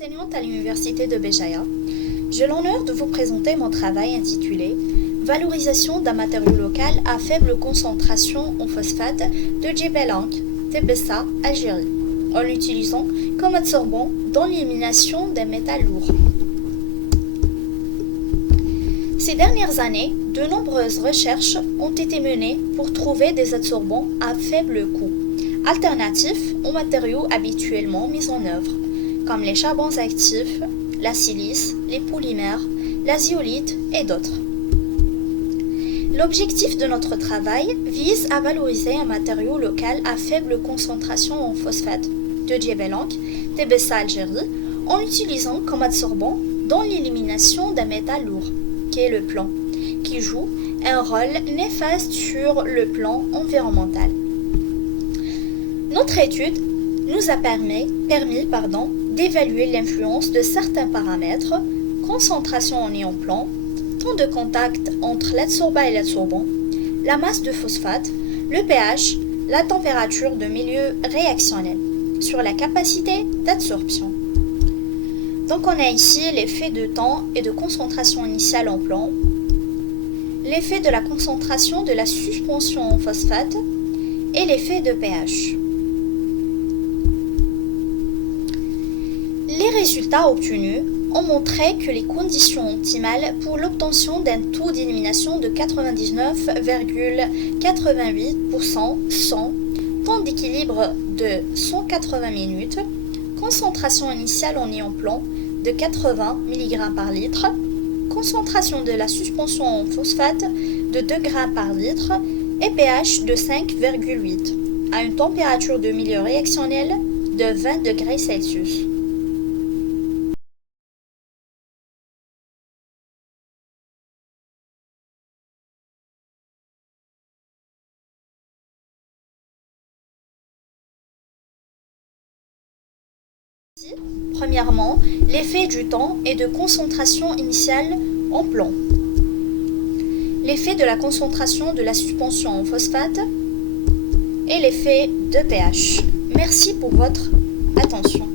enseignante à l'Université de Béjaïa. J'ai l'honneur de vous présenter mon travail intitulé Valorisation d'un matériau local à faible concentration en phosphate de Djebelank, Tébessa, Algérie, en l'utilisant comme adsorbant dans l'élimination des métaux lourds. Ces dernières années, de nombreuses recherches ont été menées pour trouver des adsorbants à faible coût, alternatifs aux matériaux habituellement mis en œuvre, comme les charbons actifs, la silice, les polymères, la zeolite et d'autres. L'objectif de notre travail vise à valoriser un matériau local à faible concentration en phosphate de Djebelank, Tébessa, Algérie, en l'utilisant comme adsorbant dans l'élimination d'un métal lourd, qui est le plomb, qui joue un rôle néfaste sur le plan environnemental. Notre étude nous a permis d'évaluer l'influence de certains paramètres, concentration en ion plomb, temps de contact entre l'adsorbant et l'adsorbant, la masse de phosphate, le pH, la température de milieu réactionnel, sur la capacité d'absorption. Donc on a ici l'effet de temps et de concentration initiale en plomb, l'effet de la concentration de la suspension en phosphate et l'effet de pH. Les résultats obtenus ont montré que les conditions optimales pour l'obtention d'un taux d'élimination de 99,88% sont temps d'équilibre de 180 minutes, concentration initiale en ion plomb de 80 mg par litre, concentration de la suspension en phosphate de 2 g par litre et pH de 5,8 à une température de milieu réactionnel de 20 degrés Celsius. Premièrement, l'effet du temps et de concentration initiale en plomb, l'effet de la concentration de la suspension en phosphate et l'effet de pH. Merci pour votre attention.